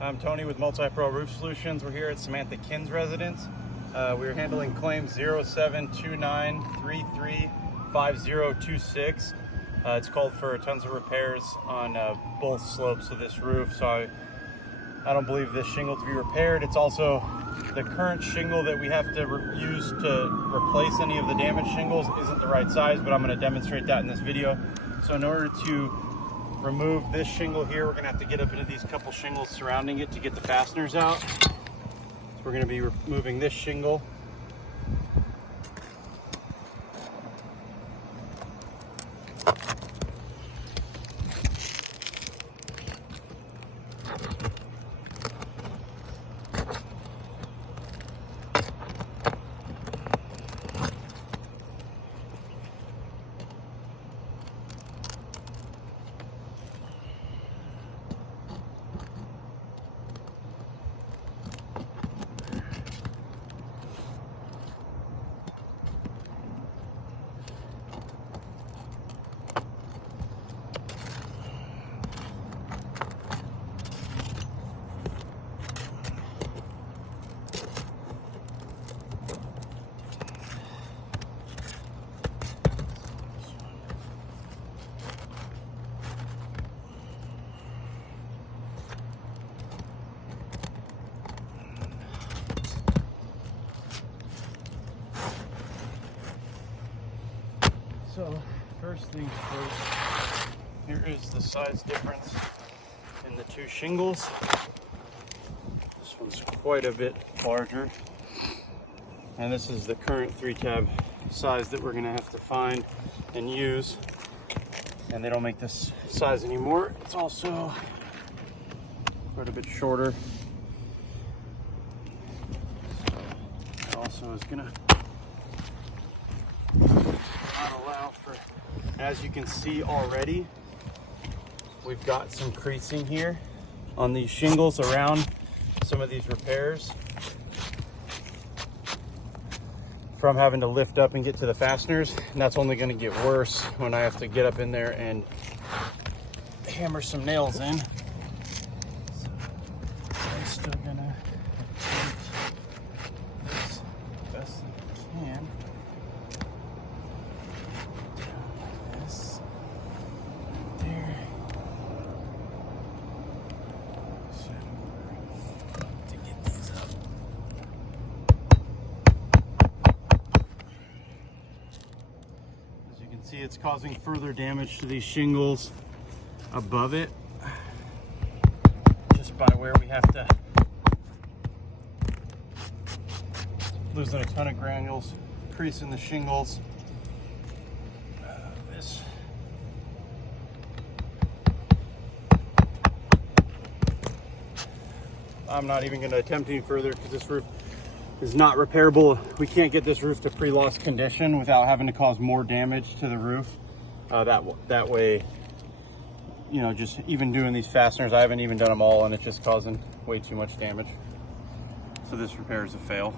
I'm Tony with Multi-Pro Roof Solutions. We're here at Samantha Kinn's residence. We're handling claim 0729335026. It's called for tons of repairs on both slopes of this roof, so I don't believe this shingle to be repaired. It's also the current shingle that we have to use to replace any of the damaged shingles isn't the right size, but I'm going to demonstrate that in this video. So in order to remove this shingle here, we're going to have to get up into these couple shingles surrounding it to get the fasteners out. So we're going to be removing this shingle. So first things first, here is the size difference in the two shingles. This one's quite a bit larger, and this is the current 3-tab size that we're going to have to find and use, and they don't make this size anymore. It's also quite a bit shorter. It also is going to allow for, as you can see already, we've got some creasing here on these shingles around some of these repairs from having to lift up and get to the fasteners, and that's only going to get worse when I have to get up in there and hammer some nails in. So I'm still gonna attempt this best I can. See, it's causing further damage to these shingles above it, just by where we have to, losing a ton of granules, creasing the shingles. I'm not even going to attempt any further because this roof is not repairable. We can't get this roof to pre-loss condition without having to cause more damage to the roof. That way, you know, just even doing these fasteners, I haven't even done them all, and it's just causing way too much damage. So this repair is a fail.